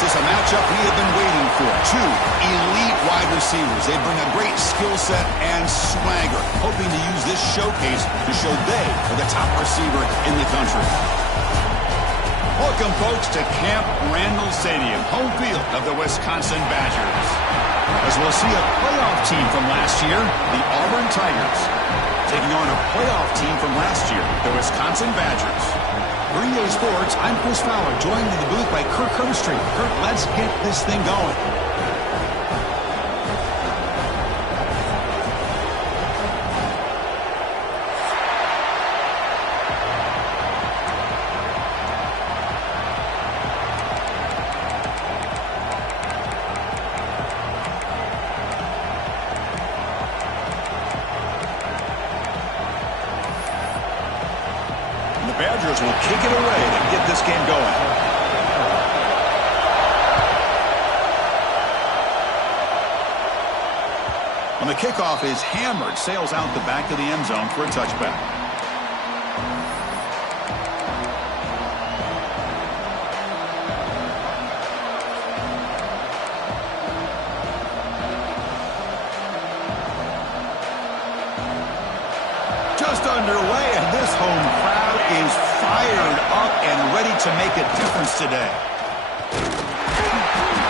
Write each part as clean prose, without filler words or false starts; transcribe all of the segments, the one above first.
This is a matchup we have been waiting for. Two elite wide receivers. They bring a great skill set and swagger, hoping to use this showcase to show they are the top receiver in the country. Welcome, folks, to Camp Randall Stadium, home field of the Wisconsin Badgers. As we'll see a playoff team from last year, the Auburn Tigers, taking on a playoff team from last year, the Wisconsin Badgers. Green Day Sports, I'm Chris Fowler, joined in the booth by Kirk Herbstreit. Kirk, let's get this thing going. Badgers will kick it away to get this game going. When the kickoff is hammered, sails out the back of the end zone for a touchback. Just underway, and this home crowd is fired up and ready to make a difference today.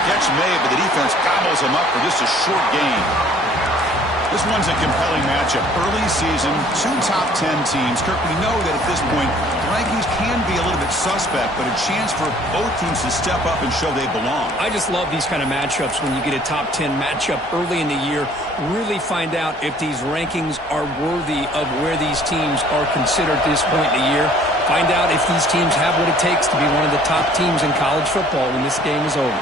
Catch made, but the defense gobbles him up for just a short gain. This one's a compelling matchup. Early season, two top 10 teams. Kirk, we know that at this point, the rankings can be a little bit suspect, but a chance for both teams to step up and show they belong. I just love these kind of matchups when you get a top 10 matchup early in the year. Really find out if these rankings are worthy of where these teams are considered at this point in the year. Find out if these teams have what it takes to be one of the top teams in college football when this game is over.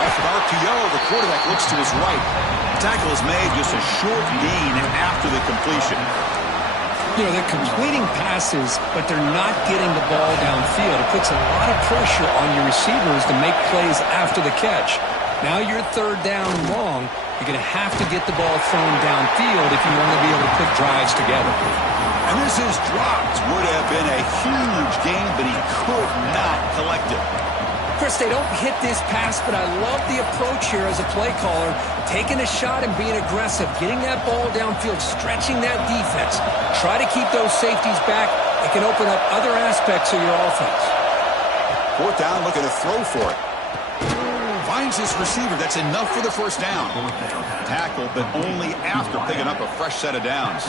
After RPO, the quarterback looks to his right. The tackle is made, just a short gain after the completion. You know, they're completing passes, but they're not getting the ball downfield. It puts a lot of pressure on your receivers to make plays after the catch. Now you're third down and long. You're going to have to get the ball thrown downfield if you want to be able to put drives together. And this is dropped. Would have been a huge gain, but he could not collect it. Chris, they don't hit this pass, but I love the approach here as a play caller. Taking a shot and being aggressive, getting that ball downfield, stretching that defense. Try to keep those safeties back. It can open up other aspects of your offense. Fourth down, looking to throw for it. Finds his receiver. That's enough for the first down. Tackle, but only after picking up a fresh set of downs.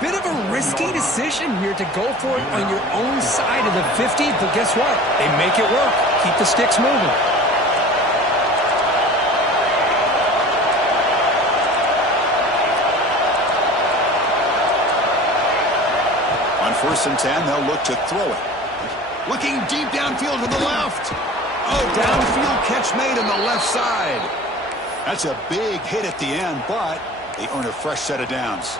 Bit of a risky decision here to go for it on your own side of the 50, but guess what? They make it work. Keep the sticks moving. On 1st and 10, they'll look to throw it. Looking deep downfield to the left. Oh, downfield catch made on the left side. That's a big hit at the end, but they earn a fresh set of downs.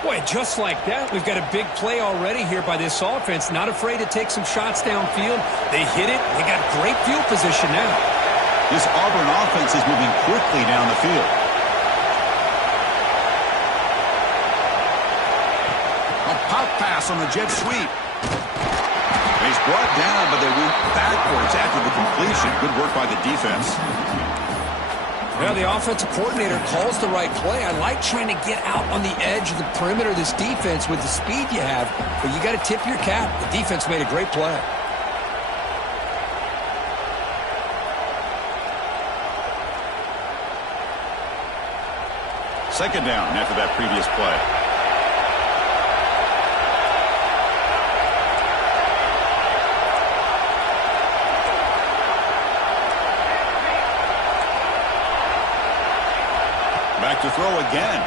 Boy, just like that, we've got a big play already here by this offense. Not afraid to take some shots downfield. They hit it. They got great field position now. This Auburn offense is moving quickly down the field. A pop pass on the jet sweep. He's brought down, but they went backwards after the completion. Good work by the defense. Well, the offensive coordinator calls the right play. I like trying to get out on the edge of the perimeter of this defense with the speed you have, but you got to tip your cap. The defense made a great play. Second down after that previous play. Back to throw again.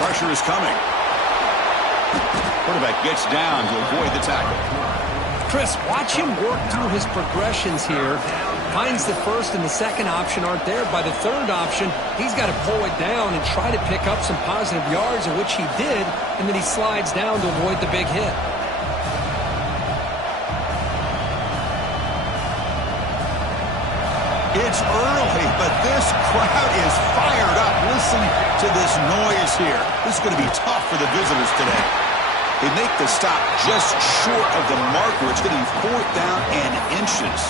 Pressure is coming. Quarterback gets down to avoid the tackle. Chris, watch him work through his progressions here. Finds the first and the second option aren't there. By the third option, he's got to pull it down and try to pick up some positive yards, in which he did, and then he slides down to avoid the big hit. It's early, but this crowd is fired up. Listen to this noise here. This is going to be tough for the visitors today. They make the stop just short of the marker. It's going to be 4th down and inches.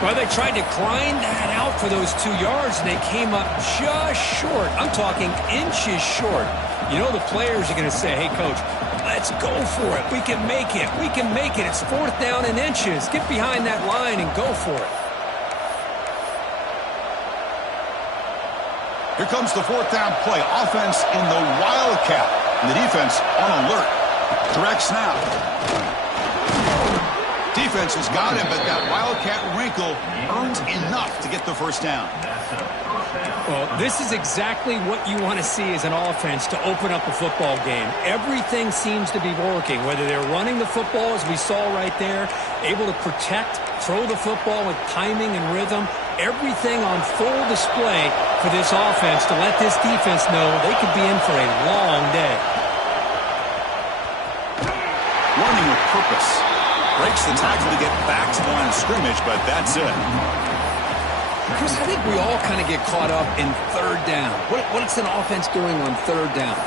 Well, they tried to grind that out for those 2 yards, and they came up just short. I'm talking inches short. You know the players are going to say, hey, Coach, let's go for it. We can make it. We can make it. It's 4th down in inches. Get behind that line and go for it. Here comes the 4th down play. Offense in the Wildcat. And the defense on alert. Direct snap. Defense has got him, but that Wildcat wrinkle earns enough to get the 1st down. Well, this is exactly what you want to see as an offense to open up a football game. Everything seems to be working, whether they're running the football, as we saw right there, able to protect, throw the football with timing and rhythm. Everything on full display for this offense to let this defense know they could be in for a long day. Running with purpose. Breaks the tackle to get back to the line of scrimmage, but that's it. Chris, I think we all kind of get caught up in 3rd down. What's an offense doing on 3rd down?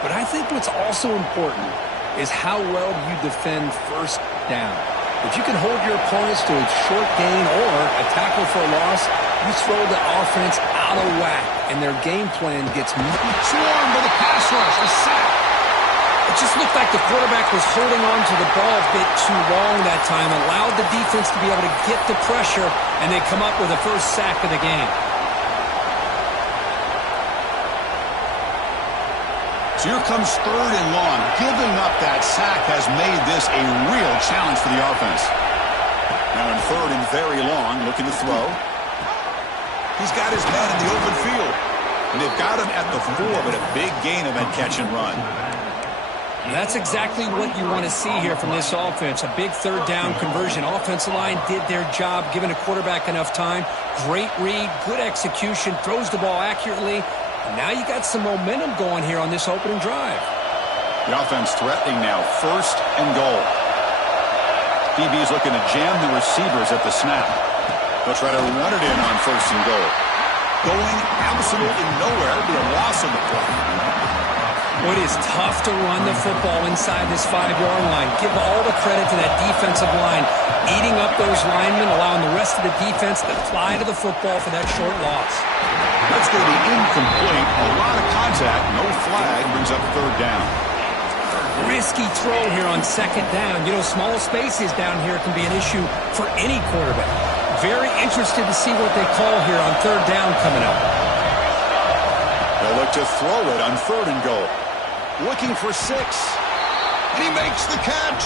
But I think what's also important is how well you defend 1st down. If you can hold your opponents to a short gain or a tackle for a loss, you throw the offense out of whack, and their game plan gets swarmed by the pass rush, a sack. It just looked like the quarterback was holding on to the ball a bit too long that time, allowed the defense to be able to get the pressure, and they come up with the 1st sack of the game. So here comes 3rd and long. Giving up that sack has made this a real challenge for the offense. Now in 3rd and very long, looking to throw. He's got his man in the open field. And they've got him at the 4, but a big gain of that catch and run. That's exactly what you want to see here from this offense. A big 3rd down conversion. Offensive line did their job, giving a quarterback enough time. Great read, good execution, throws the ball accurately. And now you got some momentum going here on this opening drive. The offense threatening now, 1st and goal. DB's looking to jam the receivers at the snap. They'll try to run it in on 1st and goal. Going absolutely nowhere. It'll be a loss on the play. It is tough to run the football inside this 5-yard line. Give all the credit to that defensive line, eating up those linemen, allowing the rest of the defense to fly to the football for that short loss. That's going to be incomplete. A lot of contact. No flag brings up 3rd down. Risky throw here on 2nd down. You know, small spaces down here can be an issue for any quarterback. Very interested to see what they call here on 3rd down coming up. They'll look to throw it on 3rd and goal. Looking for 6. And he makes the catch.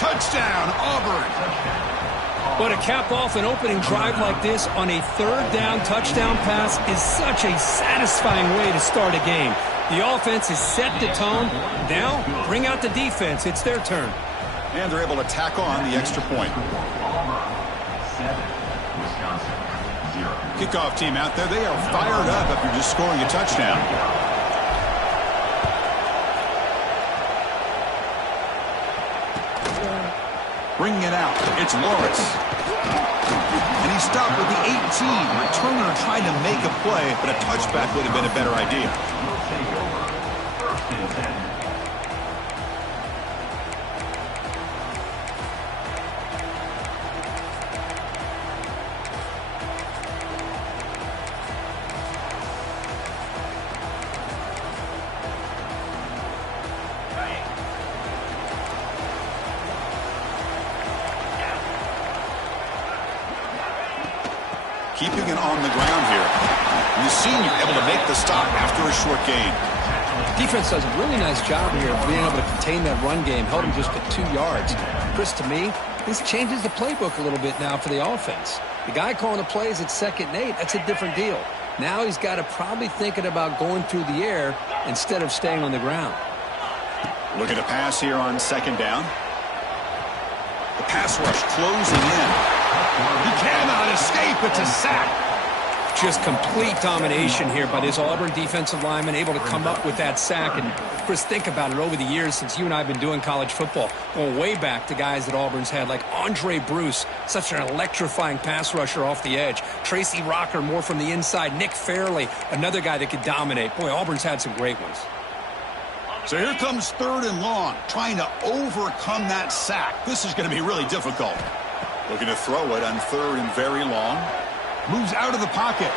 Touchdown, Auburn. But to cap off an opening drive like this on a 3rd down touchdown pass is such a satisfying way to start a game. The offense has set the tone. Now, bring out the defense. It's their turn. And they're able to tack on the extra point. Kickoff team out there. They are fired up after just scoring a touchdown. Bringing it out. It's Lawrence. And he stopped with the 18. Returner trying to make a play, but a touchback would have been a better idea. Keeping it on the ground here. And the senior able to make the stop after a short gain. Defense does a really nice job here of being able to contain that run game, held him just at 2 yards. Chris, to me, this changes the playbook a little bit now for the offense. The guy calling the plays at 2nd and 8, that's a different deal. Now he's got to probably thinking about going through the air instead of staying on the ground. Looking to pass here on 2nd down. The pass rush closing in. He cannot escape. It's a sack. Just complete domination here by this Auburn defensive lineman, able to come up with that sack. And, Chris, think about it over the years since you and I have been doing college football, going way back to guys that Auburn's had, like Andre Bruce, such an electrifying pass rusher off the edge. Tracy Rocker, more from the inside. Nick Fairley, another guy that could dominate. Boy, Auburn's had some great ones. So here comes 3rd and long, trying to overcome that sack. This is going to be really difficult. Looking to throw it on 3rd and very long. Moves out of the pocket.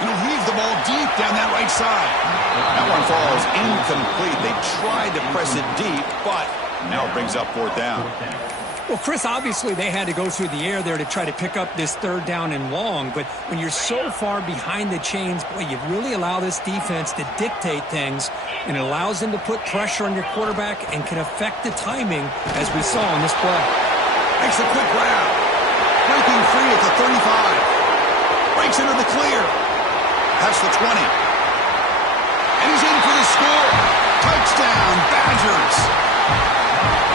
And he'll heave the ball deep down that right side. That one falls incomplete. They tried to press it deep, but now it brings up 4th down. Well, Chris, obviously they had to go through the air there to try to pick up this 3rd down and long, but when you're so far behind the chains, boy, you really allow this defense to dictate things, and it allows them to put pressure on your quarterback and can affect the timing, as we saw in this play. Makes a quick grab. Breaking free at the 35. Breaks into the clear. Past the 20. And he's in for the score. Touchdown, Badgers.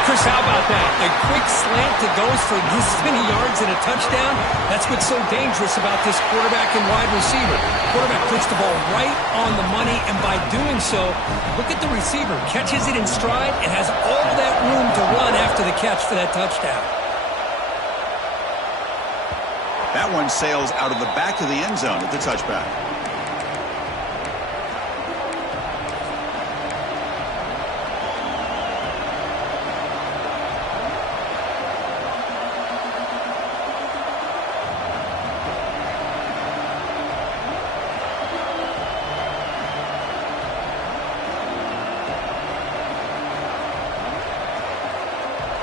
Chris, how about that? A quick slant that goes for this many yards and a touchdown. That's what's so dangerous about this quarterback and wide receiver. Quarterback puts the ball right on the money, and by doing so, look at the receiver. Catches it in stride and has all that room to run after the catch for that touchdown. That one sails out of the back of the end zone at the touchback.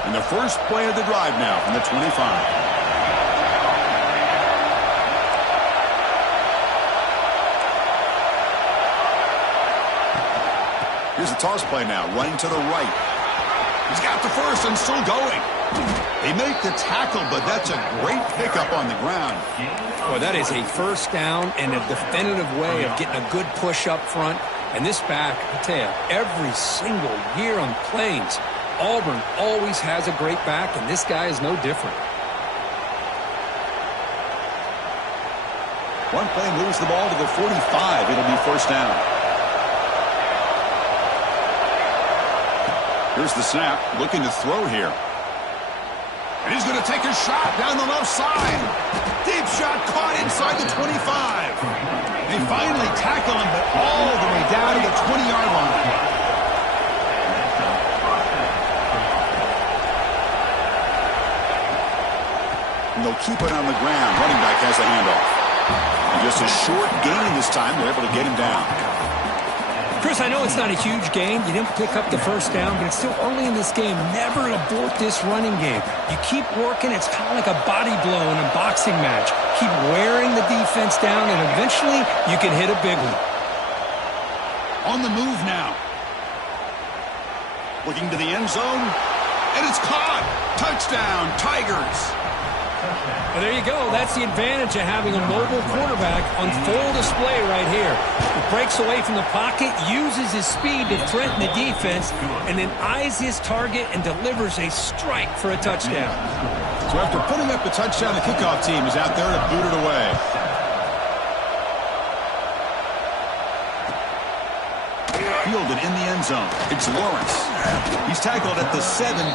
And the first play of the drive now from the 25. Here's a toss play now, running to the right. He's got the first and still going. They make the tackle, but that's a great pickup on the ground. Well, that is a 1st down and a definitive way of getting a good push up front. And this back, I tell you, every single year on Plains, Auburn always has a great back, and this guy is no different. One play moves the ball to the 45. It'll be 1st down. Here's the snap, looking to throw here. And he's going to take a shot down the left side. Deep shot caught inside the 25. They finally tackle him, but all the way down to the 20-yard line. And they'll keep it on the ground. Running back has the handoff. And just a short gain this time. They're able to get him down. Chris, I know it's not a huge gain. You didn't pick up the 1st down, but it's still early in this game. Never abort this running game. You keep working. It's kind of like a body blow in a boxing match. Keep wearing the defense down, and eventually you can hit a big one. On the move now. Looking to the end zone. And it's caught. Touchdown, Tigers. Well, there you go. That's the advantage of having a mobile quarterback on full display right here. He breaks away from the pocket, uses his speed to threaten the defense, and then eyes his target and delivers a strike for a touchdown. So after putting up the touchdown, the kickoff team is out there to boot it away. Fielded in the end zone. It's Lawrence. He's tackled at the 17,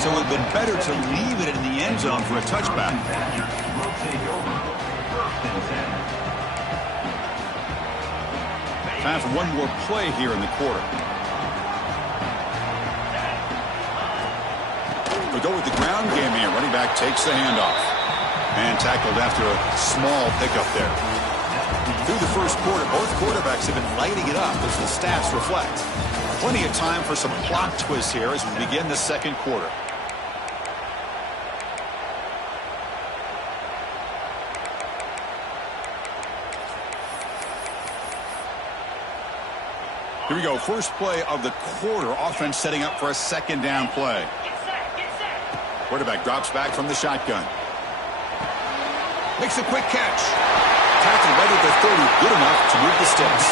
so it would have been better to leave it in the end zone for a touchback. Time for one more play here in the quarter. We go with the ground game here. Running back takes the handoff. And tackled after a small pickup there. Through the first quarter, both quarterbacks have been lighting it up, as the stats reflect. Plenty of time for some plot twists here as we begin the 2nd quarter. Here we go, first play of the quarter. Offense setting up for a 2nd down play. Quarterback drops back from the shotgun. Makes a quick catch. Tackle right at the 30, good enough to move the sticks.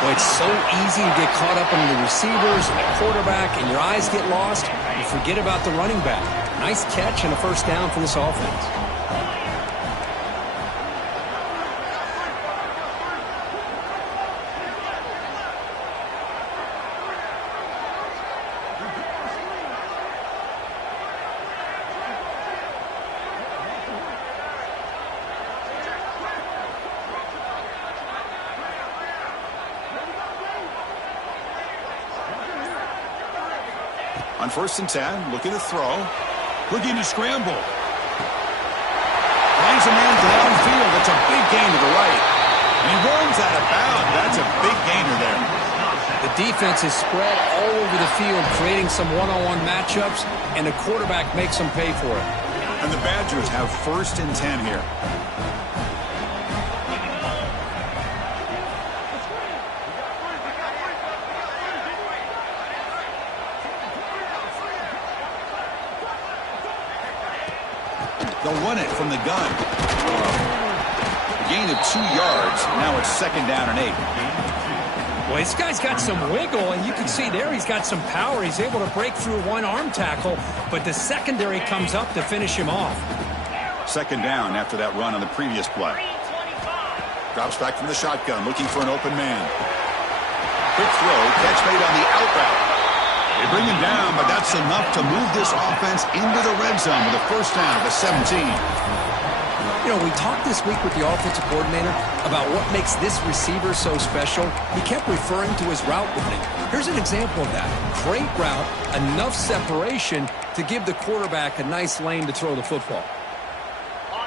Well, it's so easy to get caught up in the receivers and the quarterback, and your eyes get lost. You forget about the running back. Nice catch and a 1st down for this offense. On 1st and 10, looking to throw. Looking to scramble. Finds a man downfield. That's a big gain to the right. And he runs out of bounds. That's a big gainer there. The defense is spread all over the field, creating some one-on-one matchups, and the quarterback makes them pay for it. And the Badgers have 1st and 10 here. They'll run it from the gun. A gain of 2 yards. Now it's 2nd down and 8. Well, this guy's got some wiggle, and you can see there he's got some power. He's able to break through one arm tackle, but the secondary comes up to finish him off. 2nd down after that run on the previous play. Drops back from the shotgun, looking for an open man. Quick throw, catch made on the out route. They bring him down, but that's enough to move this offense into the red zone with a 1st down at the 17. You know, we talked this week with the offensive coordinator about what makes this receiver so special. He kept referring to his route running. Here's an example of that. Great route, enough separation to give the quarterback a nice lane to throw the football.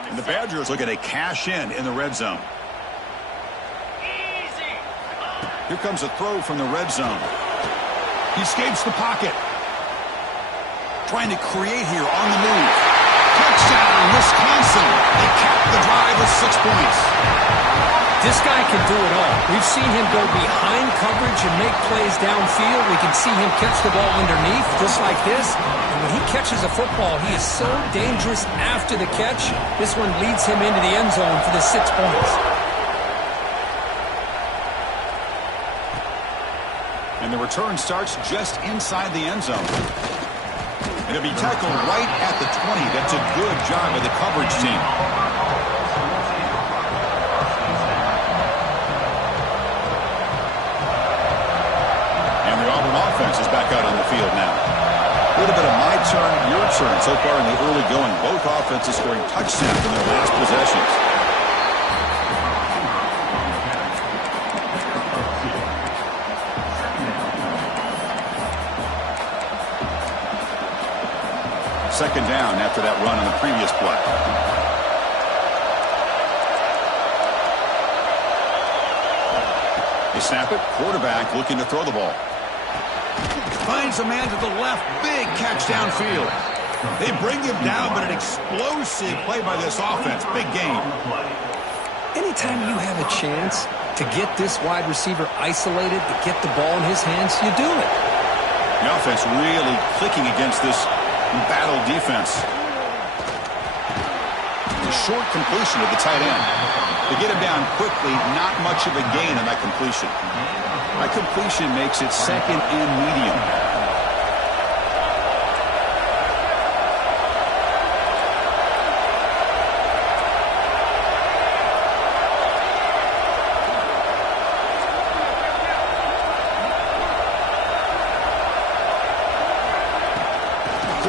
And the Badgers looking to cash in the red zone. Here comes a throw from the red zone. He escapes the pocket. Trying to create here on the move. Touchdown, Wisconsin. They cap the drive with 6 points. This guy can do it all. We've seen him go behind coverage and make plays downfield. We can see him catch the ball underneath, just like this. And when he catches a football, he is so dangerous after the catch. This one leads him into the end zone for the 6 points. And the return starts just inside the end zone. And it'll be tackled right at the 20. That's a good job of the coverage team. And the Auburn offense is back out on the field now. A little bit of my turn, your turn so far in the early going. Both offenses scoring touchdowns in their last possessions. Second down after that run on the previous play. They snap it. Quarterback looking to throw the ball. Finds a man to the left. Big catch downfield. They bring him down, but an explosive play by this offense. Big game. Anytime you have a chance to get this wide receiver isolated, to get the ball in his hands, you do it. The offense really clicking against this battle defense. A short completion to the tight end. To get him down quickly, not much of a gain on that completion. That completion makes it 2nd and medium.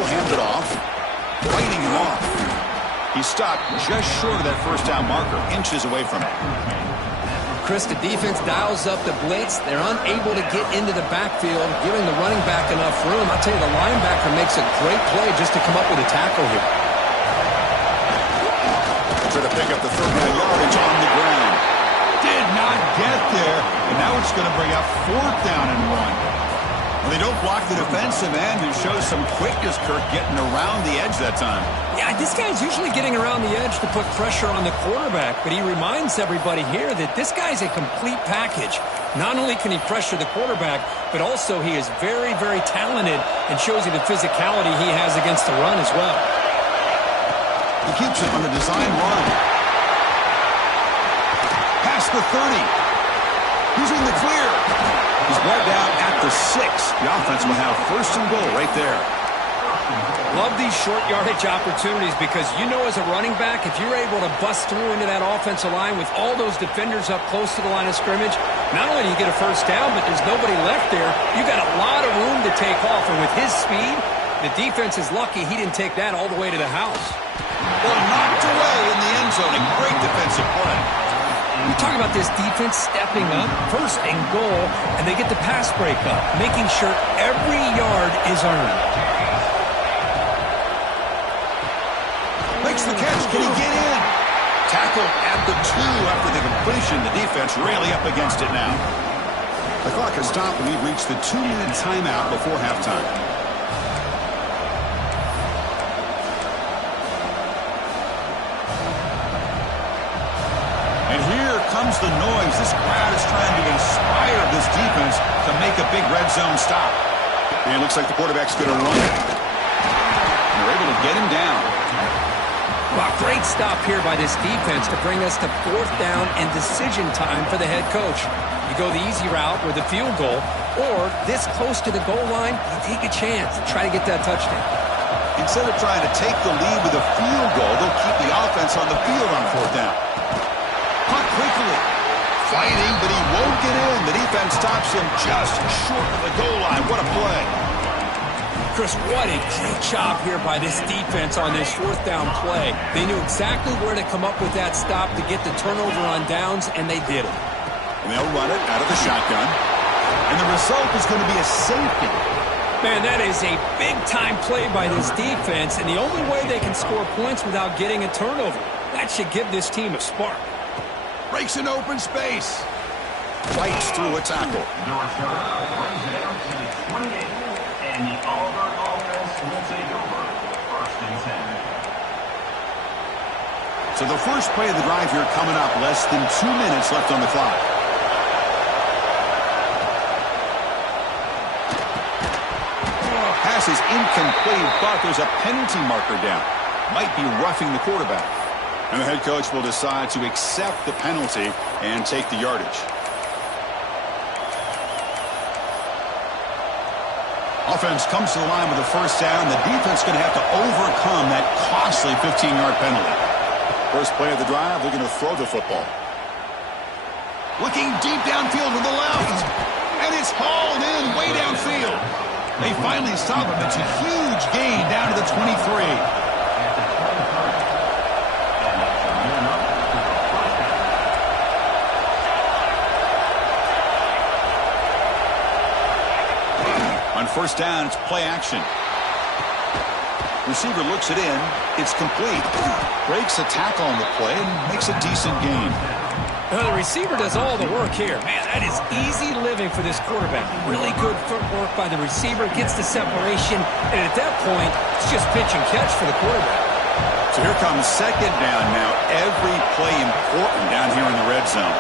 Hand it off, fighting him off. He stopped just short of that 1st down marker, inches away from it. Chris, the defense dials up the blitz. They're unable to get into the backfield, giving the running back enough room. I'll tell you, the linebacker makes a great play just to come up with a tackle here. Try to pick up the 3rd down yardage on the ground. Did not get there, and now it's going to bring up 4th down and 1. Well, they don't block the defensive end and show some quickness, Kirk, getting around the edge that time. Yeah, this guy's usually getting around the edge to put pressure on the quarterback, but he reminds everybody here that this guy's a complete package. Not only can he pressure the quarterback, but also he is very, very talented and shows you the physicality he has against the run as well. He keeps it on the design run. Past the 30. He's in the clear. He's brought down at the 6. The offense will have 1st and goal right there. Love these short yardage opportunities because you know as a running back, if you're able to bust through into that offensive line with all those defenders up close to the line of scrimmage, not only do you get a 1st down, but there's nobody left there. You got a lot of room to take off, and with his speed, the defense is lucky he didn't take that all the way to the house. Well, knocked away in the end zone. A great defensive play. We talk about this defense stepping up, 1st and goal, and they get the pass break up, making sure every yard is earned. Makes the catch. Can he get in? Tackle at the 2 after the completion. The defense really up against it now. The clock has stopped and we've reached the 2-minute timeout before halftime. And here comes the noise. This crowd is trying to inspire this defense to make a big red zone stop. And it looks like the quarterback's going to run it. And they're able to get him down. Well, great stop here by this defense to bring us to 4th down and decision time for the head coach. You go the easy route with a field goal, or this close to the goal line, you take a chance to try to get that touchdown. Instead of trying to take the lead with a field goal, they'll keep the offense on the field on 4th down. Punt quickly. Fighting, but he won't get in. The defense stops him just short of the goal line. What a play. Chris, what a great job here by this defense on this 4th down play. They knew exactly where to come up with that stop to get the turnover on downs, and they did it. And they'll run it out of the shotgun. And the result is going to be a safety. Man, that is a big-time play by this defense, and the only way they can score points without getting a turnover. That should give this team a spark. Breaks an open space. Fights through a tackle. And the Auburn offense will take over 1st and 10. So the first play of the drive here coming up, less than 2 minutes left on the clock. Pass is incomplete, but there's a penalty marker down. Might be roughing the quarterback. And the head coach will decide to accept the penalty and take the yardage. Offense comes to the line with a 1st down. The defense is going to have to overcome that costly 15-yard penalty. First play of the drive, they're going to throw the football. Looking deep downfield to the left. And it's hauled in way downfield. They finally stop him. It's a huge gain down to the 23. On 1st down, it's play action. Receiver looks it in. It's complete. Breaks a tackle on the play and makes a decent gain. Well, the receiver does all the work here. Man, that is easy living for this quarterback. Really good footwork by the receiver. Gets the separation. And at that point, it's just pitch and catch for the quarterback. So here comes 2nd down now. Every play important down here in the red zone.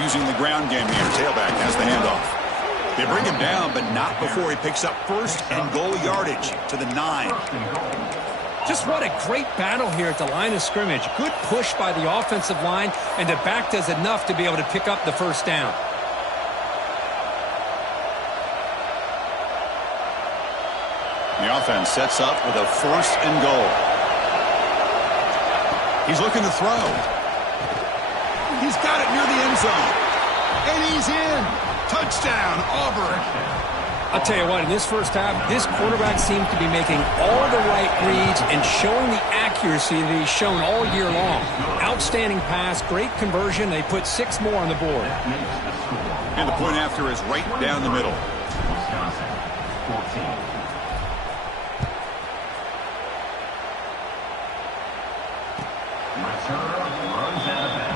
Using the ground game here. Tailback has the handoff. They bring him down, but not before he picks up 1st and goal yardage to the 9. Just what a great battle here at the line of scrimmage. Good push by the offensive line, and the back does enough to be able to pick up the 1st down. The offense sets up with a 1st and goal. He's looking to throw. He's got it near the end zone. And he's in. Touchdown, Auburn. I'll tell you what, in this first half, this quarterback seems to be making all the right reads and showing the accuracy that he's shown all year long. Outstanding pass, great conversion. They put 6 more on the board. And the point after is right down the middle. Wisconsin, 14. Return runs out of bounds.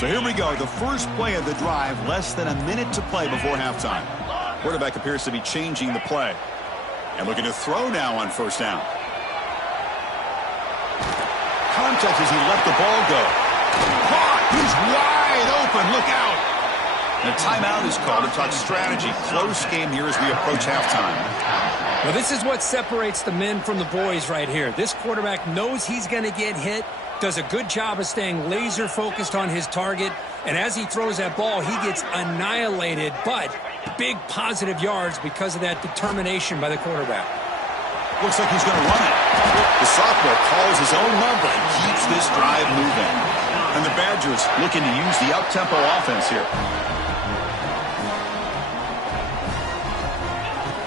So here we go, the first play of the drive, less than a minute to play before halftime. Quarterback appears to be changing the play. And looking to throw now on 1st down. Contact as he let the ball go. Caught! He's wide open, look out! And a timeout is called to talk strategy. Close game here as we approach halftime. Well, this is what separates the men from the boys right here. This quarterback knows he's going to get hit, does a good job of staying laser focused on his target, and as he throws that ball, he gets annihilated, but big positive yards because of that determination by the quarterback. Looks like he's going to run it. The sophomore calls his own number and keeps this drive moving. And the Badgers looking to use the up-tempo offense here.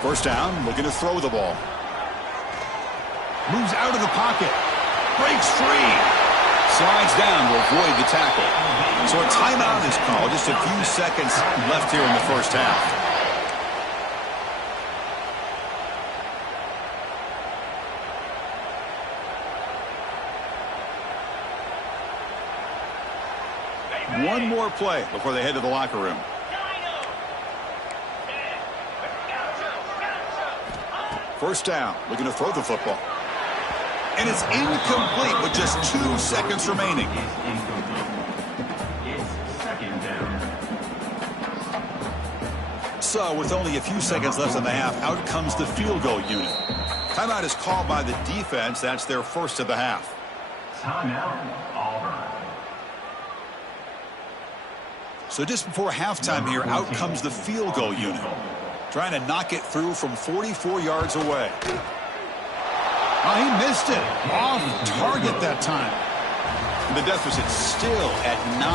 First down, looking to throw the ball. Moves out of the pocket. Breaks free. Slides down to avoid the tackle. So a timeout is called. Just a few seconds left here in the first half. One more play before they head to the locker room. First down, looking to throw the football. And it's incomplete with just 2 seconds remaining. It's second down. So with only a few seconds left in the half, out comes the field goal unit. Timeout is called by the defense. That's their first of the half. Timeout, Auburn. So just before halftime here, out comes the field goal unit. Trying to knock it through from 44 yards away. Oh, he missed it. Off target that time. The deficit still at 9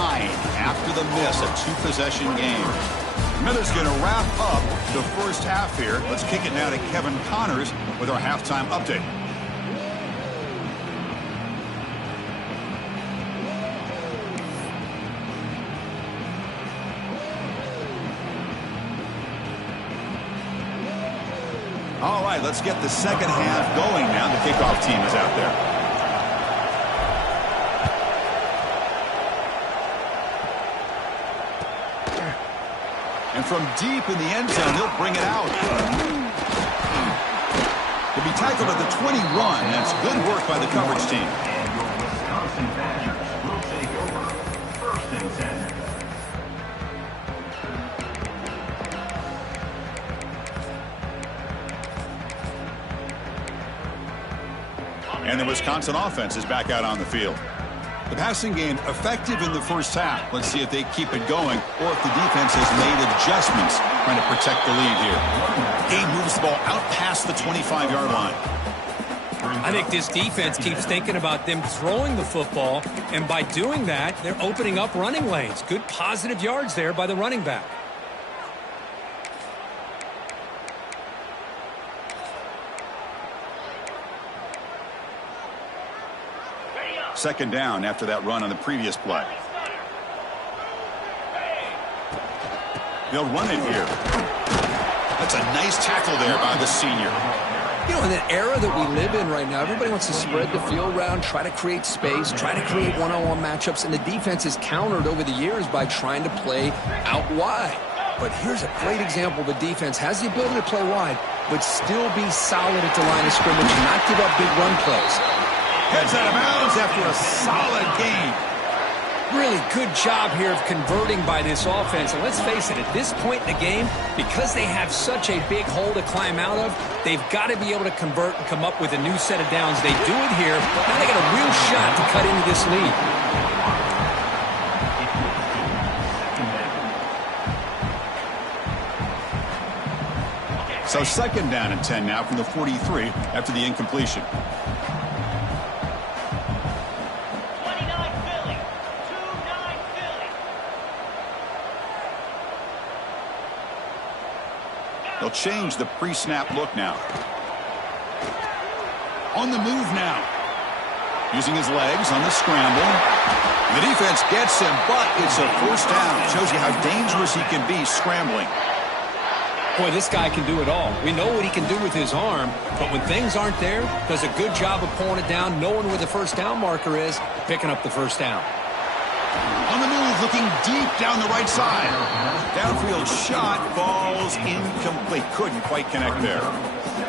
after the miss. A 2-possession game. Miller's going to wrap up the first half here. Let's kick it now to Kevin Connors with our halftime update. All right, let's get the second half going now. The kickoff team is out there. And from deep in the end zone, he'll bring it out. He'll be tackled at the 21. That's good work by the coverage team. And your Wisconsin Badgers will take over. First and 10. And the Wisconsin offense is back out on the field. The passing game effective in the first half. Let's see if they keep it going or if the defense has made adjustments trying to protect the lead here. Gabe moves the ball out past the 25-yard line. I think this defense keeps thinking about them throwing the football, and by doing that, they're opening up running lanes. Good positive yards there by the running back. Second down after that run on the previous play. They'll run it here. That's a nice tackle there by the senior. You know, in the era that we live in right now, everybody wants to spread the field around, try to create space, try to create one-on-one matchups, and the defense is countered over the years by trying to play out wide. But here's a great example. The defense has the ability to play wide, but still be solid at the line of scrimmage and not give up big run plays. Heads out of bounds after a solid game. Really good job here of converting by this offense. And let's face it, at this point in the game, because they have such a big hole to climb out of, they've got to be able to convert and come up with a new set of downs. They do it here. Now they got a real shot to cut into this lead. So second down and 10 now from the 43 after the incompletion. They'll change the pre-snap look now. On the move now. Using his legs on the scramble. The defense gets him, but it's a first down. Shows you how dangerous he can be scrambling. Boy, this guy can do it all. We know what he can do with his arm, but when things aren't there, does a good job of pulling it down, knowing where the first down marker is, picking up the first down. On the move, looking deep down the right side. Downfield shot, falls incomplete. Couldn't quite connect there.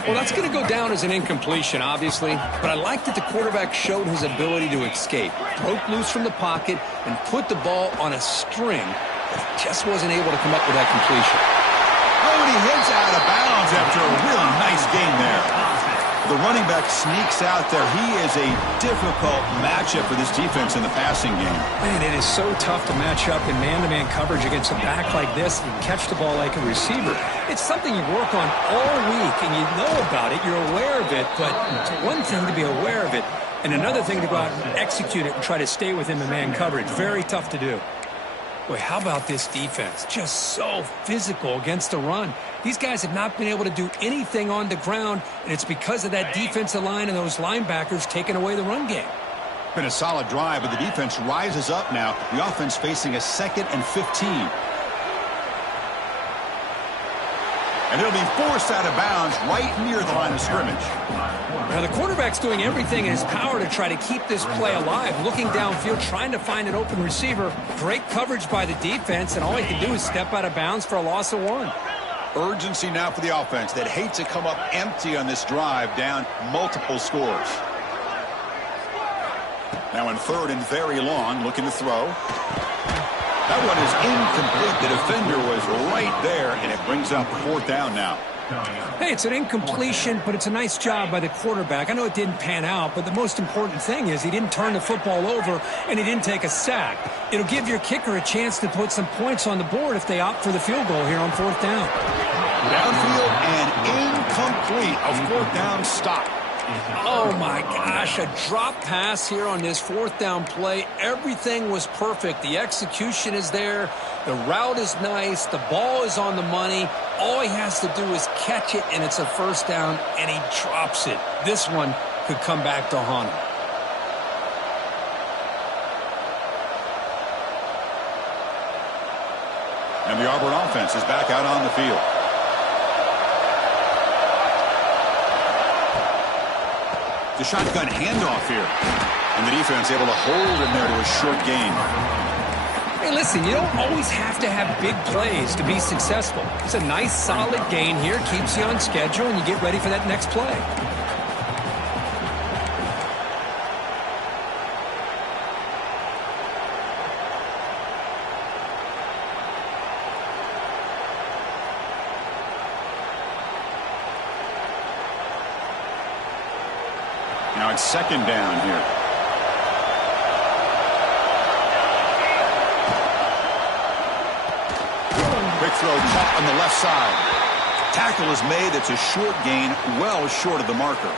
Well, that's going to go down as an incompletion, obviously, but I like that the quarterback showed his ability to escape. Broke loose from the pocket and put the ball on a string, but just wasn't able to come up with that completion. Oh, and he heads out of bounds after a really nice game there. The running back sneaks out there. He is a difficult matchup for this defense in the passing game. Man, it is so tough to match up in man-to-man coverage against a back like this and catch the ball like a receiver. It's something you work on all week, and you know about it. You're aware of it, but it's one thing to be aware of it, and another thing to go out and execute it and try to stay with him in man coverage. Very tough to do. Boy, how about this defense? Just so physical against the run. These guys have not been able to do anything on the ground, and it's because of that defensive line and those linebackers taking away the run game. Been a solid drive, but the defense rises up now. The offense facing a 2nd and 15. And it'll be forced out of bounds right near the line of scrimmage. Now, the quarterback's doing everything in his power to try to keep this play alive, looking downfield, trying to find an open receiver. Great coverage by the defense, and all he can do is step out of bounds for a loss of 1. Urgency now for the offense that hate to come up empty on this drive, down multiple scores. Now in 3rd and very long, looking to throw. That one is incomplete. The defender was right there, and it brings up 4th down now. Hey, it's an incompletion, but it's a nice job by the quarterback. I know it didn't pan out, but the most important thing is he didn't turn the football over, and he didn't take a sack. It'll give your kicker a chance to put some points on the board if they opt for the field goal here on 4th down. Downfield and incomplete. A 4th down stop. Oh, my gosh, a drop pass here on this 4th down play. Everything was perfect. The execution is there. The route is nice. The ball is on the money. All he has to do is catch it, and it's a 1st down, and he drops it. This one could come back to haunt him. And the Auburn offense is back out on the field. The shotgun handoff here. And the defense able to hold him there to a short gain. Hey, listen, you don't always have to have big plays to be successful. It's a nice, solid gain here. Keeps you on schedule, and you get ready for that next play. Now it's 2nd down here. Quick throw caught on the left side. Tackle is made. It's a short gain, well short of the marker.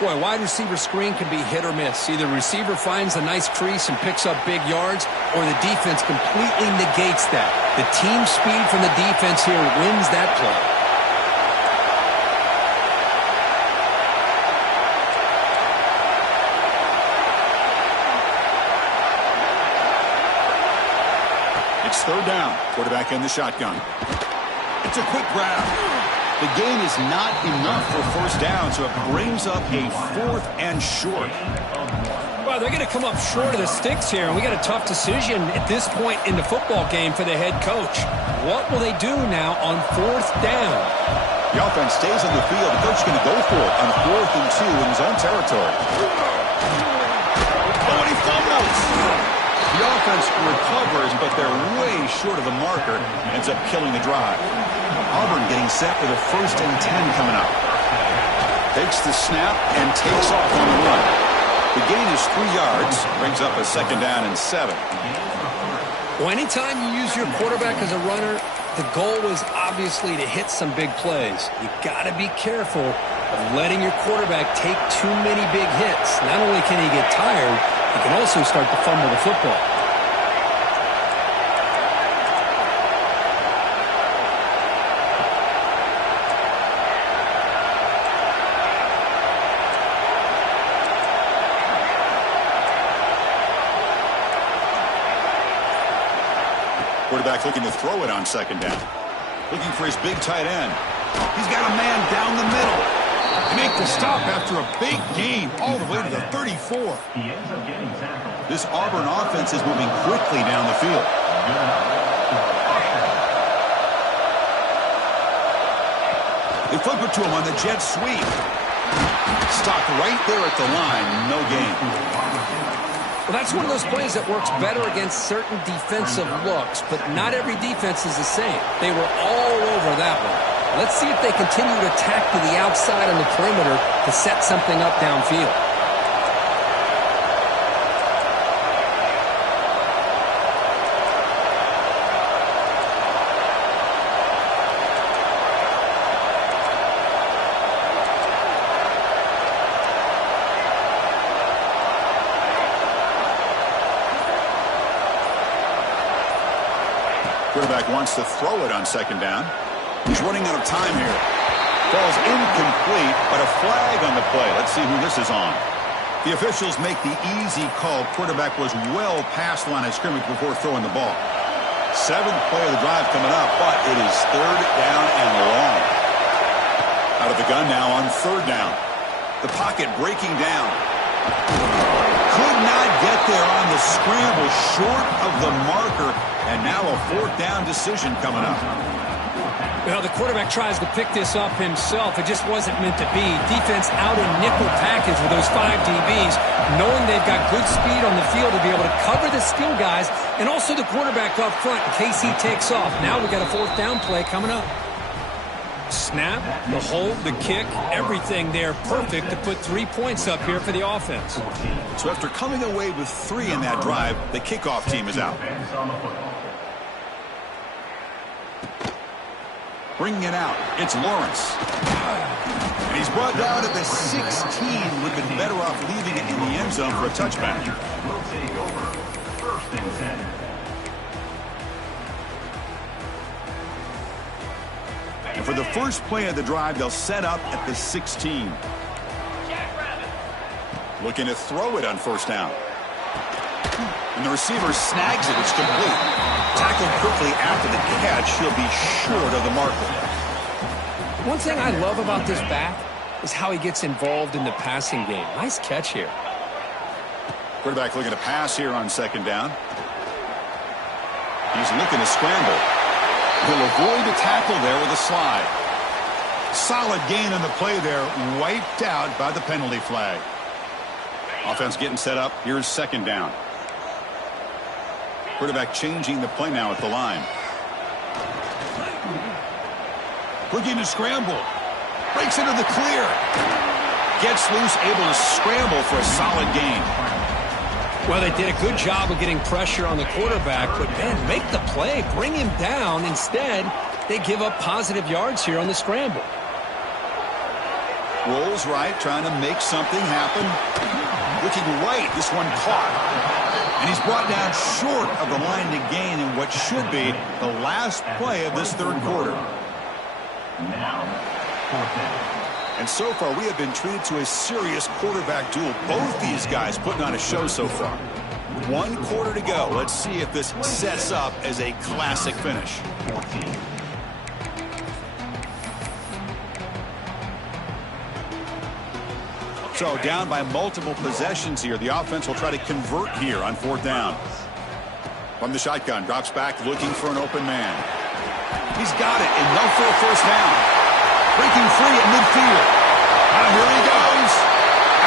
Boy, wide receiver screen can be hit or miss. Either receiver finds a nice crease and picks up big yards, or the defense completely negates that. The team speed from the defense here wins that play. It's 3rd down. Quarterback in the shotgun. It's a quick grab. The gain is not enough for 1st down, so it brings up a 4th and short. Well, they're going to come up short of the sticks here, and we got a tough decision at this point in the football game for the head coach. What will they do now on 4th down? The offense stays on the field. The coach is going to go for it on 4th and 2 in his own territory. Oh, and he fumbles. The offense recovers, but they're way short of the marker. Ends up killing the drive. Auburn getting set with a 1st and 10 coming up. Takes the snap and takes off on the run. The gain is 3 yards. Brings up a 2nd down and 7. Well, anytime you use your quarterback as a runner, the goal is obviously to hit some big plays. You got to be careful of letting your quarterback take too many big hits. Not only can he get tired, he can also start to fumble the football. Quarterback looking to throw it on 2nd down. Looking for his big tight end. He's got a man down the middle. They make the stop after a big gain all the way to the 34. This Auburn offense is moving quickly down the field. They flip it to him on the jet sweep. Stopped right there at the line. No gain. Well, that's one of those plays that works better against certain defensive looks, but not every defense is the same. They were all over that one. Let's see if they continue to attack to the outside on the perimeter to set something up downfield. Quarterback wants to throw it on second down. He's running out of time here. Ball's incomplete, but a flag on the play. Let's see who this is on. The officials make the easy call. Quarterback was well past the line of scrimmage before throwing the ball. 7th play of the drive coming up, but it is 3rd down and long. Out of the gun now on 3rd down. The pocket breaking down. Could not get there on the scramble, short of the marker, and now a 4th down decision coming up. Well, the quarterback tries to pick this up himself. It just wasn't meant to be. Defense out in nickel package with those 5 DBs, knowing they've got good speed on the field to be able to cover the skill guys and also the quarterback up front in case he takes off. Now we got a 4th down play coming up. Snap, the hold, the kick, everything there perfect to put 3 points up here for the offense. So after coming away with 3 in that drive, the kickoff team is out. Bringing it out, it's Lawrence. And he's brought down at the 16. Would have been better off leaving it in the end zone for a touchback. Will take over 1st and 10. And for the first play of the drive, they'll set up at the 16. Looking to throw it on 1st down. And the receiver snags it. It's complete. Tackled quickly after the catch. He'll be short of the marker. One thing I love about this back is how he gets involved in the passing game. Nice catch here. Quarterback looking to pass here on 2nd down. He's looking to scramble. He'll avoid a tackle there with a slide. Solid gain on the play there. Wiped out by the penalty flag. Offense getting set up. Here's 2nd down. Quarterback changing the play now at the line. Looking to scramble. Breaks into the clear. Gets loose, able to scramble for a solid gain. Well, they did a good job of getting pressure on the quarterback, but, man, make the play. Bring him down. Instead, they give up positive yards here on the scramble. Rolls right, trying to make something happen. Looking right, this one caught. And he's brought down short of the line to gain in what should be the last play of this 3rd quarter. Now, 4th down. And so far, we have been treated to a serious quarterback duel. Both these guys putting on a show so far. 1 quarter to go. Let's see if this sets up as a classic finish. 14. So down by multiple possessions here. The offense will try to convert here on 4th down. From the shotgun, drops back looking for an open man. He's got it, enough for a 1st down. Breaking free at midfield. Now here he goes.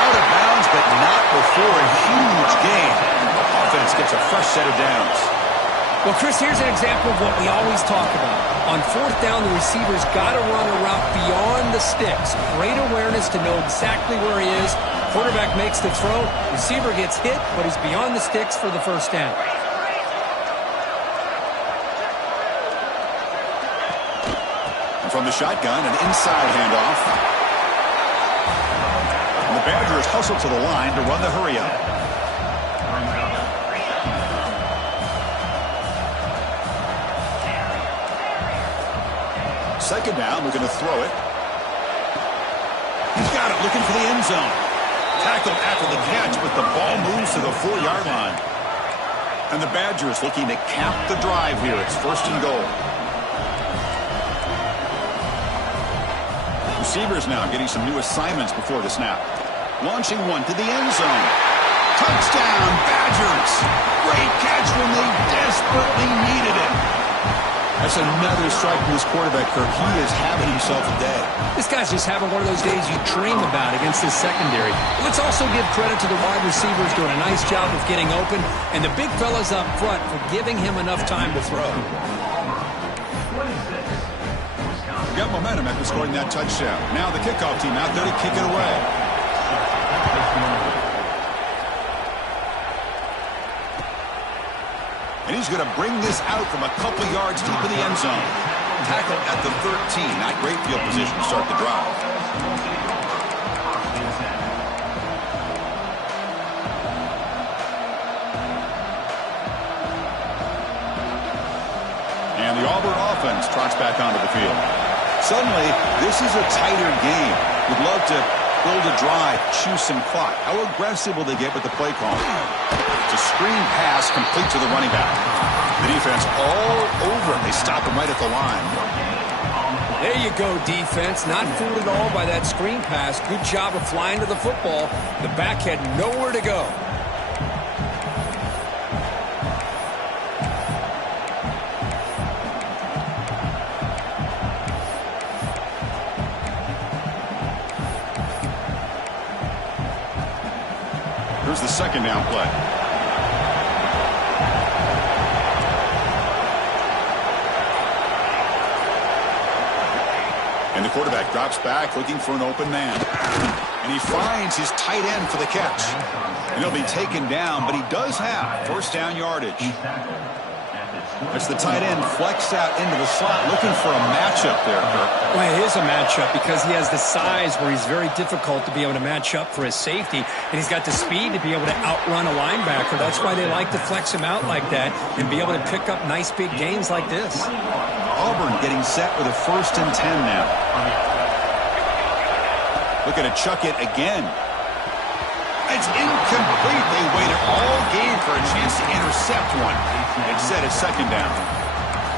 Out of bounds, but not before a huge gain. Offense gets a fresh set of downs. Well, Chris, here's an example of what we always talk about. On 4th down, the receiver's got to run a route beyond the sticks. Great awareness to know exactly where he is. Quarterback makes the throw. Receiver gets hit, but he's beyond the sticks for the 1st down. And from the shotgun, an inside handoff. And the Badgers hustle to the line to run the hurry up. Second down, looking to throw it. He's got it, looking for the end zone. Tackled after the catch, but the ball moves to the 4-yard line. And the Badgers looking to cap the drive here. It's 1st and goal. Receivers now getting some new assignments before the snap. Launching one to the end zone. Touchdown, Badgers! Great catch when they desperately needed it. That's another strike from this quarterback, Kirk. He is having himself a day. This guy's just having one of those days you dream about against his secondary. Let's also give credit to the wide receivers doing a nice job of getting open, and the big fellas up front for giving him enough time to throw. Got momentum after scoring that touchdown. Now the kickoff team out there to kick it away. And he's going to bring this out from a couple yards deep in the end zone. Tackled at the 13. Not great field position to start the drive. And the Auburn offense trots back onto the field. Suddenly, this is a tighter game. Would love to build a drive, choose some clock. How aggressive will they get with the play call? It's a screen pass complete to the running back. The defense all over it. They stop him right at the line. There you go, defense. Not fooled at all by that screen pass. Good job of flying to the football. The back had nowhere to go. Here's the second down play. And the quarterback drops back looking for an open man. And he finds his tight end for the catch. And he'll be taken down, but he does have first down yardage. As the tight end flexed out into the slot looking for a matchup there, Kirk. Well, it is a matchup because he has the size where he's very difficult to be able to match up for his safety, and he's got the speed to be able to outrun a linebacker. That's why they like to flex him out like that and be able to pick up nice big gains like this. Auburn getting set with a 1st and 10 now. Looking to chuck it again. It's incomplete. They waited all game for a chance to intercept one. Instead, it's second down.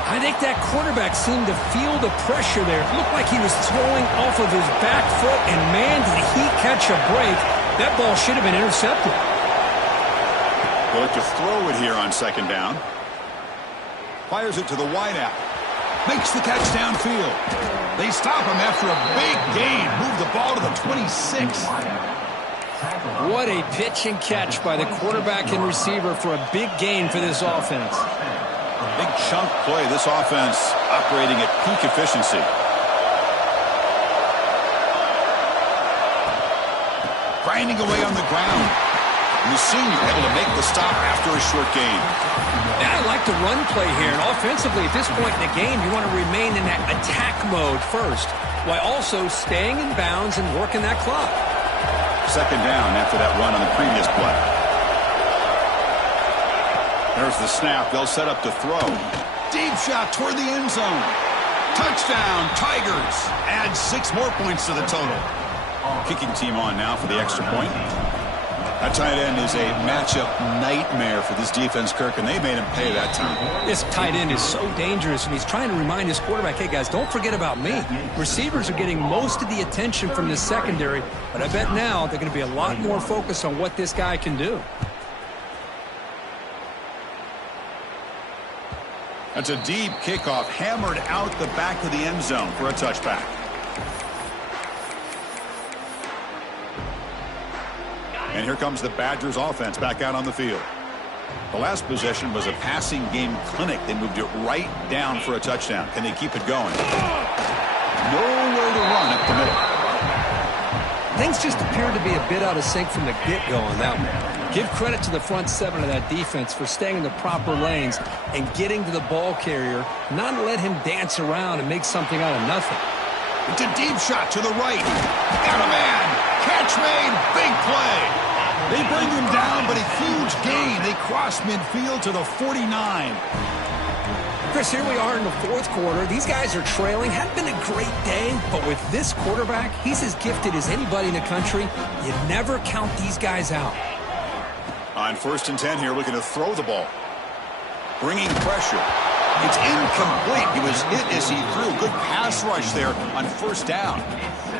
I think that quarterback seemed to feel the pressure there. It looked like he was throwing off of his back foot, and man, did he catch a break. That ball should have been intercepted. They'll look to throw it here on second down. Fires it to the wideout. Makes the catch downfield. They stop him after a big gain. Move the ball to the 26. What a pitch and catch by the quarterback and receiver for a big gain for this offense. Big chunk play. This offense operating at peak efficiency. Grinding away on the ground. And the senior able to make the stop after a short gain. Yeah, I like the run play here. And offensively, at this point in the game, you want to remain in that attack mode first, while also staying in bounds and working that clock. Second down after that run on the previous play. There's the snap. They'll set up to throw. Deep shot toward the end zone. Touchdown, Tigers. Add 6 more points to the total. Kicking team on now for the extra point. That tight end is a matchup nightmare for this defense, Kirk, and they made him pay that time. This tight end is so dangerous, and he's trying to remind his quarterback, hey, guys, don't forget about me. Receivers are getting most of the attention from this secondary, but I bet now they're going to be a lot more focused on what this guy can do. That's a deep kickoff, hammered out the back of the end zone for a touchback. And here comes the Badgers offense back out on the field. The last possession was a passing game clinic. They moved it right down for a touchdown. Can they keep it going? Nowhere to run up the middle. Things just appeared to be a bit out of sync from the get-go on that one. Give credit to the front 7 of that defense for staying in the proper lanes and getting to the ball carrier, not let him dance around and make something out of nothing. It's a deep shot to the right. Got a man. Catch made. Big play. They bring him down, but a huge gain. They cross midfield to the 49. Chris, here we are in the 4th quarter. These guys are trailing. Hadn't been a great day, but with this quarterback, he's as gifted as anybody in the country. You never count these guys out. On 1st and 10 here, looking to throw the ball. Bringing pressure. It's incomplete. He was hit as he threw. Good pass rush there on 1st down.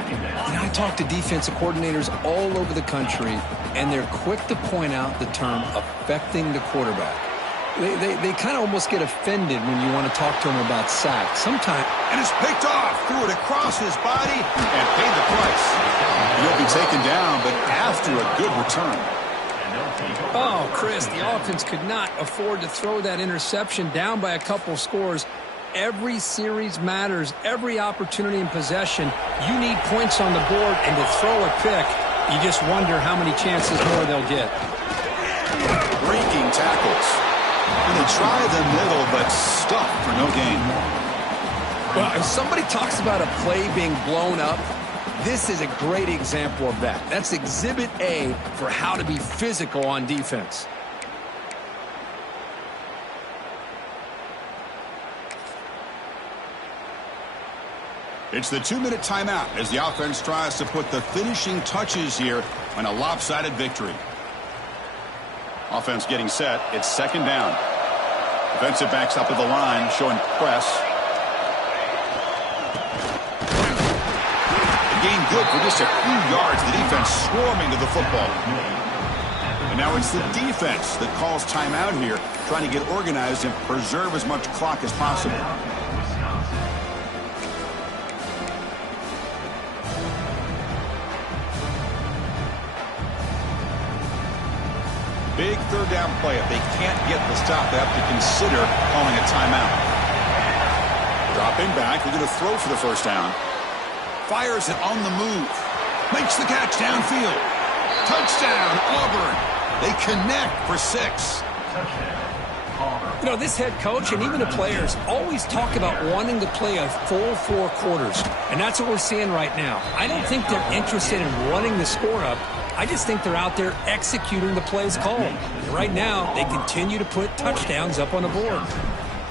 You know, I talk to defensive coordinators all over the country, and they're quick to point out the term affecting the quarterback. They kind of almost get offended when you want to talk to them about sacks. Sometimes. And it's picked off. Threw it across his body and paid the price. And he'll be taken down, but after a good return. Oh, Chris, the offense could not afford to throw that interception down by a couple scores. Every series matters. Every opportunity in possession, you need points on the board, and to throw a pick, you just wonder how many chances more they'll get. Breaking tackles. And they try the middle, but stuffed for no gain. Well, if somebody talks about a play being blown up, this is a great example of that. That's Exhibit A for how to be physical on defense. It's the 2-minute timeout as the offense tries to put the finishing touches here on a lopsided victory. Offense getting set. It's second down. Defensive backs up at the line showing press. The gain good for just a few yards. The defense swarming to the football. And now it's the defense that calls timeout here, trying to get organized and preserve as much clock as possible. Big third down play. If they can't get the stop, they have to consider calling a timeout. Dropping back. They're going to throw for the first down. Fires it on the move. Makes the catch downfield. Touchdown, Auburn. They connect for 6. You know, this head coach and even the players always talk about wanting to play a full 4 quarters. And that's what we're seeing right now. I don't think they're interested in running the score up. I just think they're out there executing the plays called. And right now, they continue to put touchdowns up on the board.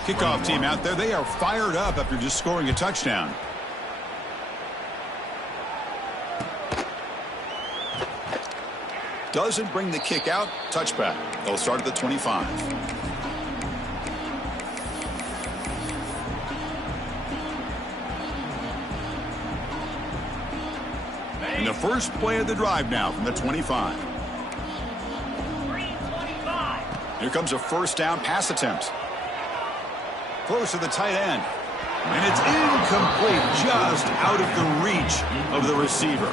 Kickoff team out there, they are fired up after just scoring a touchdown. Doesn't bring the kick out. Touchback. They'll start at the 25. And the first play of the drive now from the 25. Here comes a first down pass attempt. Throws to the tight end. And it's incomplete, just out of the reach of the receiver.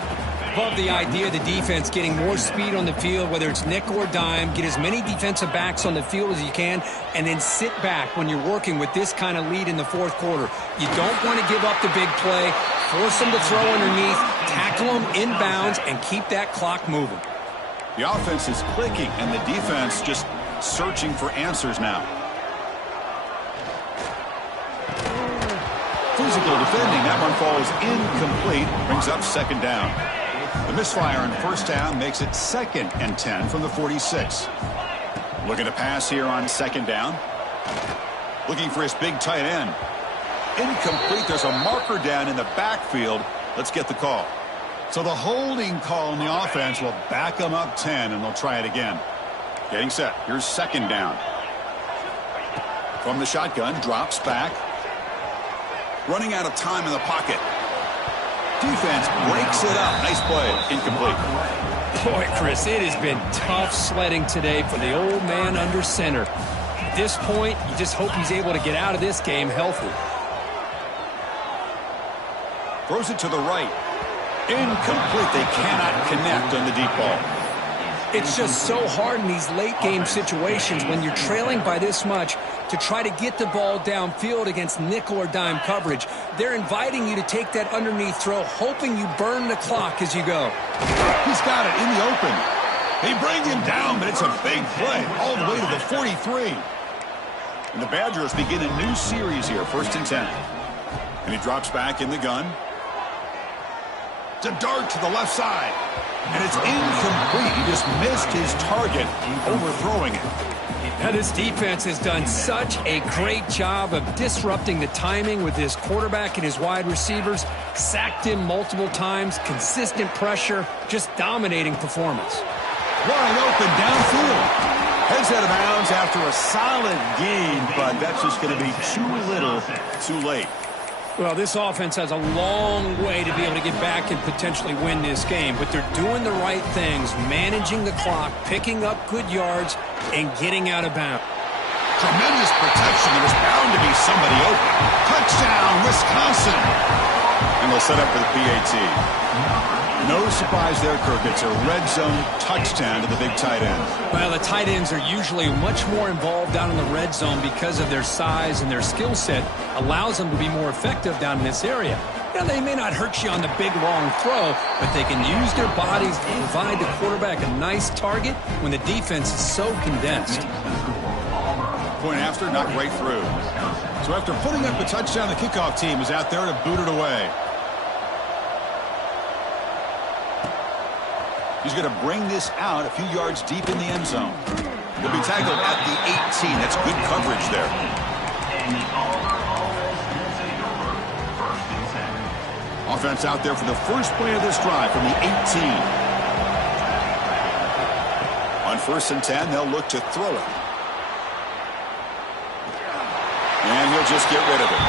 Love the idea of the defense getting more speed on the field, whether it's nickel or dime, get as many defensive backs on the field as you can, and then sit back when you're working with this kind of lead in the fourth quarter. You don't want to give up the big play, force them to throw underneath, tackle them inbounds, and keep that clock moving. The offense is clicking, and the defense just searching for answers now. Physical defending. That one falls incomplete. Brings up second down. The misfire on first down makes it 2nd and 10 from the 46. Looking to pass here on second down. Looking for his big tight end. Incomplete. There's a marker down in the backfield. Let's get the call. So the holding call on the offense will back them up 10, and they'll try it again. Getting set. Here's second down. From the shotgun, drops back. Running out of time in the pocket. Defense breaks it up. Nice play. Incomplete. Boy, Chris, it has been tough sledding today for the old man under center. At this point, you just hope he's able to get out of this game healthy. Throws it to the right. Incomplete. They cannot connect on the deep ball. It's just so hard in these late-game situations when you're trailing by this much to try to get the ball downfield against nickel or dime coverage. They're inviting you to take that underneath throw, hoping you burn the clock as you go. He's got it in the open. They bring him down, but it's a big play all the way to the 43. And the Badgers begin a new series here, 1st and 10. And he drops back in the gun. It's a dart to the left side. And it's incomplete. He just missed his target, overthrowing it. Now this defense has done such a great job of disrupting the timing with his quarterback and his wide receivers. Sacked him multiple times, consistent pressure, just dominating performance. Wide open downfield. Heads out of bounds after a solid gain, but that's just going to be too little, too late. Well, this offense has a long way to be able to get back and potentially win this game, but they're doing the right things, managing the clock, picking up good yards, and getting out of bounds. Tremendous protection. There was bound to be somebody open. Touchdown, Wisconsin. And they'll set up for the PAT. No surprise there, Kirk. It's a red zone touchdown to the big tight end. Well, the tight ends are usually much more involved down in the red zone because of their size, and their skill set allows them to be more effective down in this area. Now, they may not hurt you on the big, long throw, but they can use their bodies to provide the quarterback a nice target when the defense is so condensed. Point after, knocked right through. So after putting up a touchdown, the kickoff team is out there to boot it away. He's going to bring this out a few yards deep in the end zone. He'll be tackled at the 18. That's good coverage there. Offense out there for the first play of this drive from the 18. On 1st and 10, they'll look to throw it. And he'll just get rid of it.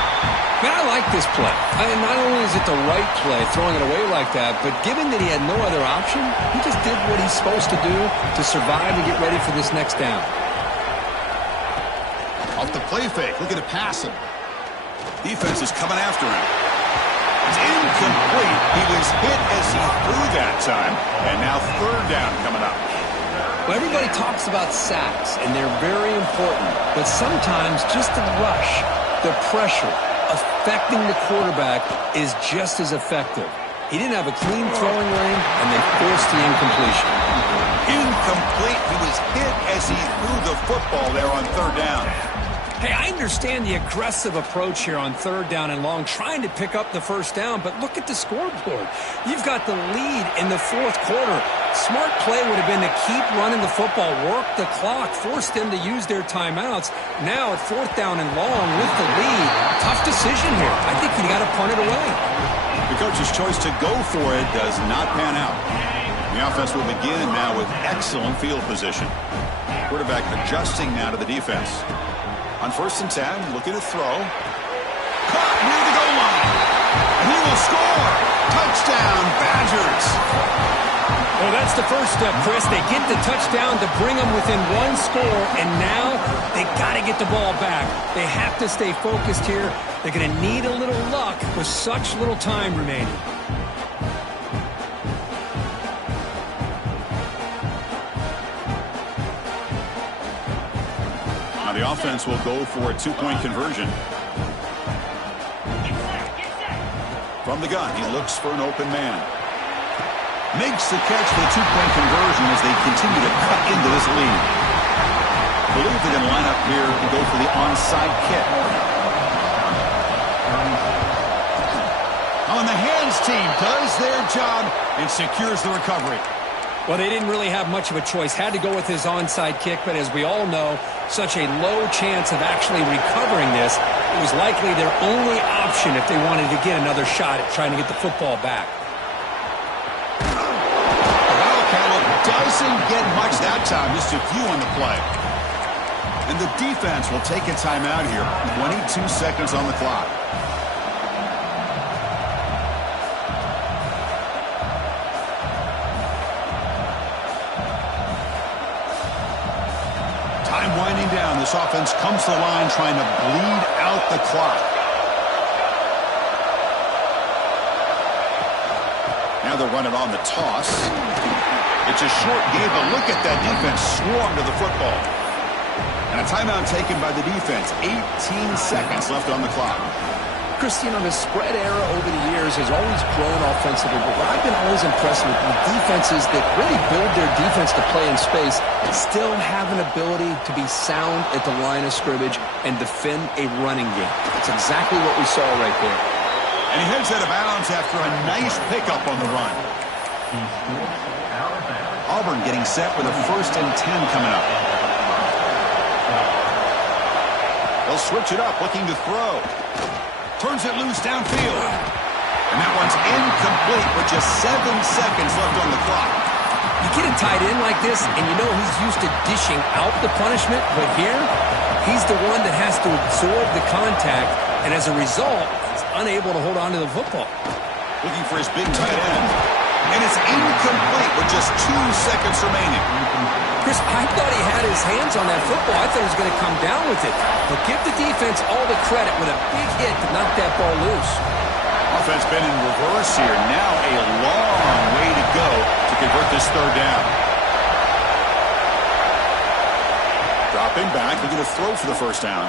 Man, I like this play. Not only is it the right play, throwing it away like that, but given that he had no other option, he just did what he's supposed to do to survive and get ready for this next down. Off the play fake, looking to pass him. Defense is coming after him. It's incomplete. He was hit as he threw that time. And now 3rd down coming up. Well, everybody talks about sacks, and they're very important. But sometimes just the rush, the pressure, affecting the quarterback is just as effective. He didn't have a clean throwing lane, and they forced the incompletion. Incomplete. He was hit as he threw the football there on 3rd down. Hey, I understand the aggressive approach here on 3rd down and long, trying to pick up the 1st down, but look at the scoreboard. You've got the lead in the 4th quarter. Smart play would have been to keep running the football, work the clock, force them to use their timeouts. Now at 4th down and long with the lead, tough decision here. I think you got to punt it away. The coach's choice to go for it does not pan out. The offense will begin now with excellent field position. Quarterback adjusting now to the defense. On 1st and 10, looking to throw. Caught near the goal line. And he will score. Touchdown, Badgers. Well, that's the first step, Chris. They get the touchdown to bring them within 1 score, and now they got to get the ball back. They have to stay focused here. They're going to need a little luck with such little time remaining. The offense will go for a 2-point conversion. From the gun, he looks for an open man. Makes the catch for the 2-point conversion as they continue to cut into this lead. I believe they're going to line up here and go for the onside kick. On the hands team does their job and secures the recovery. Well, they didn't really have much of a choice. Had to go with his onside kick, but as we all know, such a low chance of actually recovering this. It was likely their only option if they wanted to get another shot at trying to get the football back. Wildcat doesn't get much that time, just a few on the play. And the defense will take a timeout here. 22 seconds on the clock. Winding down, this offense comes to the line trying to bleed out the clock. Now they're running on the toss. It's a short game, but look at that defense swarm to the football. And a timeout taken by the defense. 18 seconds left on the clock. Chris, you know, the spread era over the years has always grown offensively, but what I've been always impressed with defenses that really build their defense to play in space still have an ability to be sound at the line of scrimmage and defend a running game. That's exactly what we saw right there. And he heads out of bounds after a nice pickup on the run. Auburn getting set with a 1st and 10 coming up. They'll switch it up, looking to throw. Turns it loose downfield. And that one's incomplete with just 7 seconds left on the clock. You get a tight end like this, and you know he's used to dishing out the punishment, but here, he's the one that has to absorb the contact, and as a result, he's unable to hold on to the football. Looking for his big tight end. And it's incomplete with just 2 seconds remaining. Chris, I thought he had his hands on that football. I thought he was going to come down with it. But give the defense all the credit with a big hit to knock that ball loose. Offense been in reverse here. Now a long way to go to convert this 3rd down. Dropping back, looking to throw for the 1st down.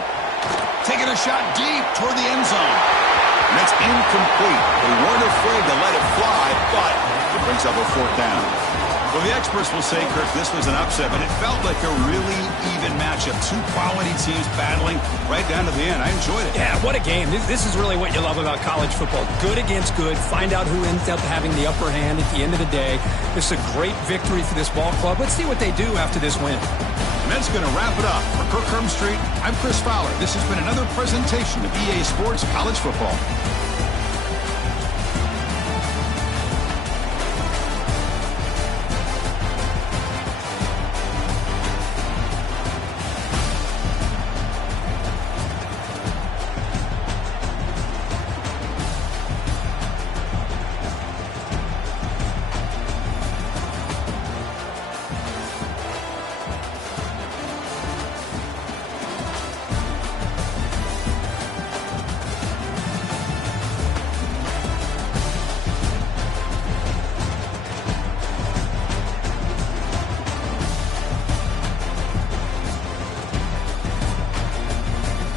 Taking a shot deep toward the end zone. And that's incomplete. They weren't afraid to let it fly, but it brings up a 4th down. Well, the experts will say, Kirk, this was an upset, but it felt like a really even matchup. 2 quality teams battling right down to the end. I enjoyed it. Yeah, what a game. This is really what you love about college football. Good against good. Find out who ends up having the upper hand at the end of the day. This is a great victory for this ball club. Let's see what they do after this win. And that's going to wrap it up. For Kirk Street, I'm Chris Fowler. This has been another presentation of EA Sports College Football.